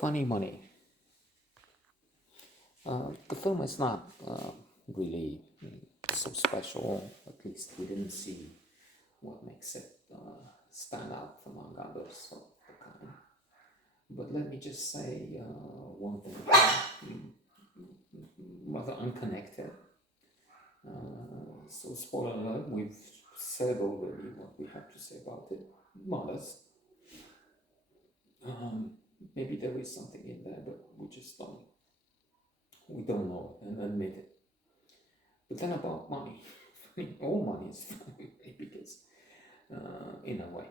Funny Money. The film is not really so special. At least we didn't see what makes it stand out among others of the kind. But let me just say one thing, rather unconnected. So, spoiler alert, we've said already what we have to say about it. Modest. Maybe there is something in there, but we don't know and admit it. But then about money, I mean, all money is funny because, in a way,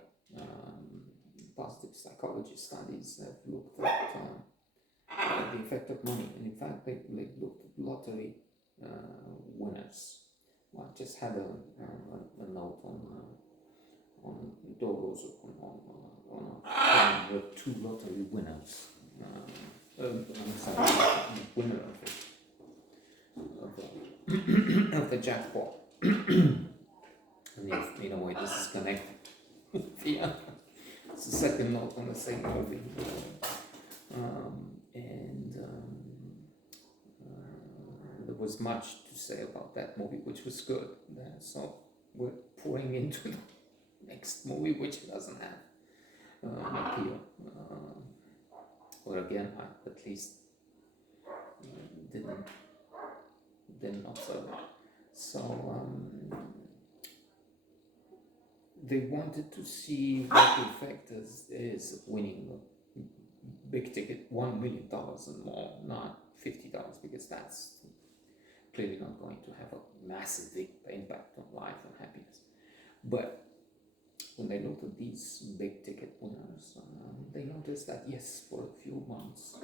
positive psychology studies have looked at the effect of money, and in fact, they looked at lottery winners. I just had a note on Doros on the two lottery winners. I'm sorry, the winner of the jackpot. And if, in a way, this is connected. Yeah, it's the second note on the same movie. There was much to say about that movie, which was good. So we're pouring into the next movie, which doesn't have an appeal. Or again, I at least didn't observe it. So they wanted to see what the effect is winning a big ticket, $1 million and more, not $50, because that's clearly not going to have a massive impact on life and happiness. But when they looked at these big ticket winners, they noticed that yes, for a few months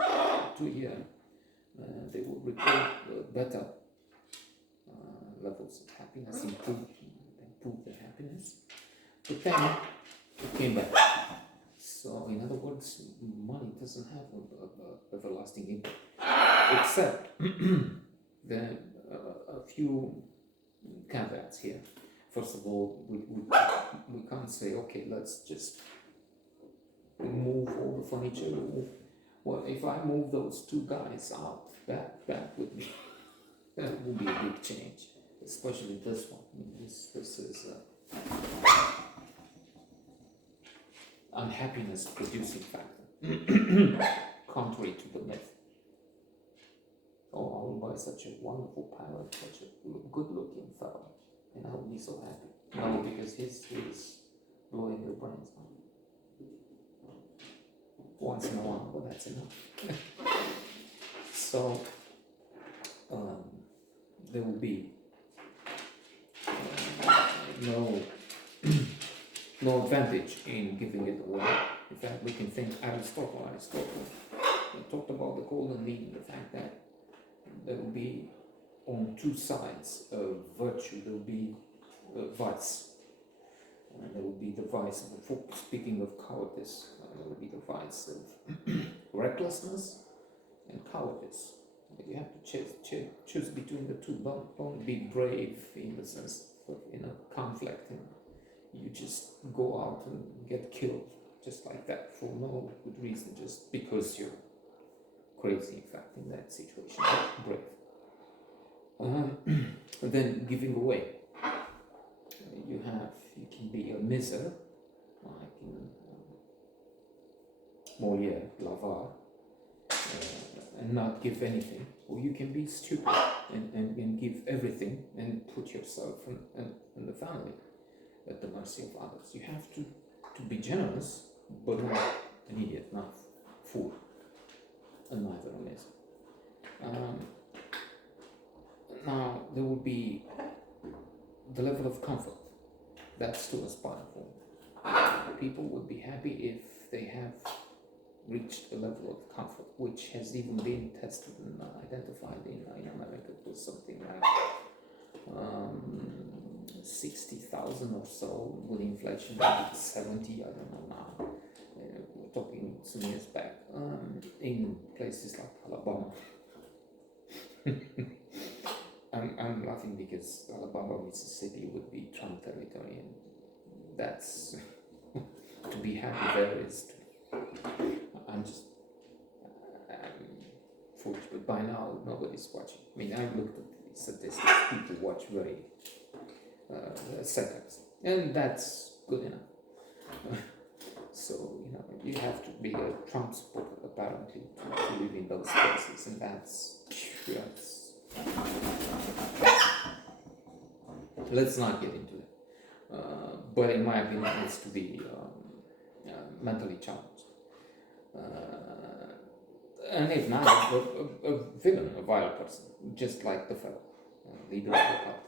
to a year, they would report better levels of happiness, improve their happiness. But then it came back. So, in other words, money doesn't have a everlasting impact, except a few caveats here. First of all, we can't say, okay, let's just move all the furniture. Well, if I move those two guys out, back with me, that would be a big change, especially this one. I mean, this is unhappiness producing factor, contrary to the myth. Oh, I will buy such a wonderful pilot, such a good-looking fellow, and I will be so happy. No, because he's blowing your brains out. Once in a while, but that's enough. So there will be no advantage in giving it away. In fact, we can think Aristotle talked about the golden mean, the fact that there will be on two sides of virtue, there will be vice. And there will be the vice of, speaking of cowardice, there will be the vice of recklessness and cowardice. You have to choose between the two. Don't be brave in the sense of in a conflict and you just go out and get killed just like that for no good reason, just because you're crazy. In fact, in that situation, brave. And then giving away. You can be a miser, like in Molière, L'Avare, and not give anything, or you can be stupid and give everything and put yourself and the family at the mercy of others. You have to be generous, but not an idiot, not a fool, and neither a miser. Now, there will be the level of comfort. That's to aspire for. People would be happy if they have reached a level of comfort, which has even been tested and identified in America. It was something like 60,000 or so, with inflation maybe 70, I don't know now. We're talking some years back, in places like Alabama. I'm laughing because Alabama, Mississippi would be Trump territory, and that's to be happy there is. by now nobody's watching. I mean, I've looked at the statistics. People watch very seconds, and that's good enough. So you have to be a Trump supporter apparently to live in those places, and that's. Let's not get into that. But in my opinion, it's to be mentally challenged. And if not, a villain, a vile person, just like the fellow, leader of the cult.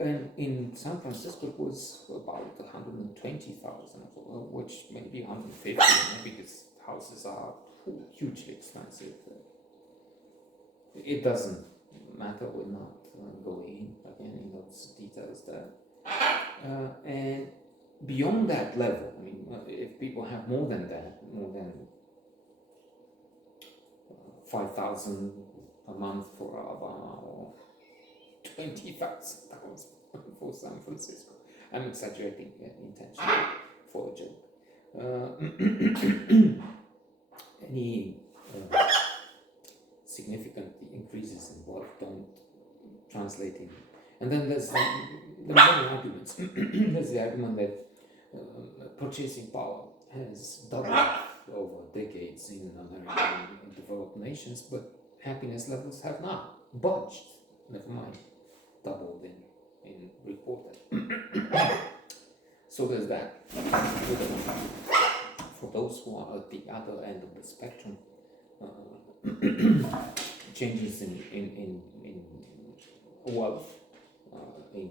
And in San Francisco, it was about 120,000, which maybe 150, because houses are hugely expensive. It doesn't matter, we're not going again in those details there. And beyond that level, I mean, if people have more than that, more than 5,000 a month for Alabama or 20,000 for San Francisco, I'm exaggerating intentionally for a joke. Any significant increases in wealth don't translate in. And then there's the many arguments. There's the argument that purchasing power has doubled over decades in American developed nations, but happiness levels have not budged, never mind doubled in reported. So there's that. For those who are at the other end of the spectrum, changes in wealth, in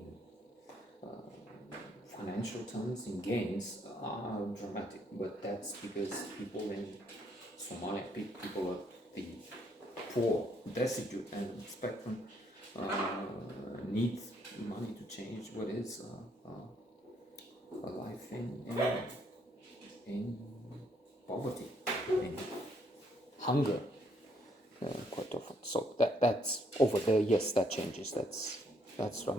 financial terms, in gains, are dramatic. But that's because people in Somalia, people at the poor, destitute end of the spectrum, need money to change what is a life in poverty, in hunger, quite often. So that's over there. Yes, that changes. That's dramatic.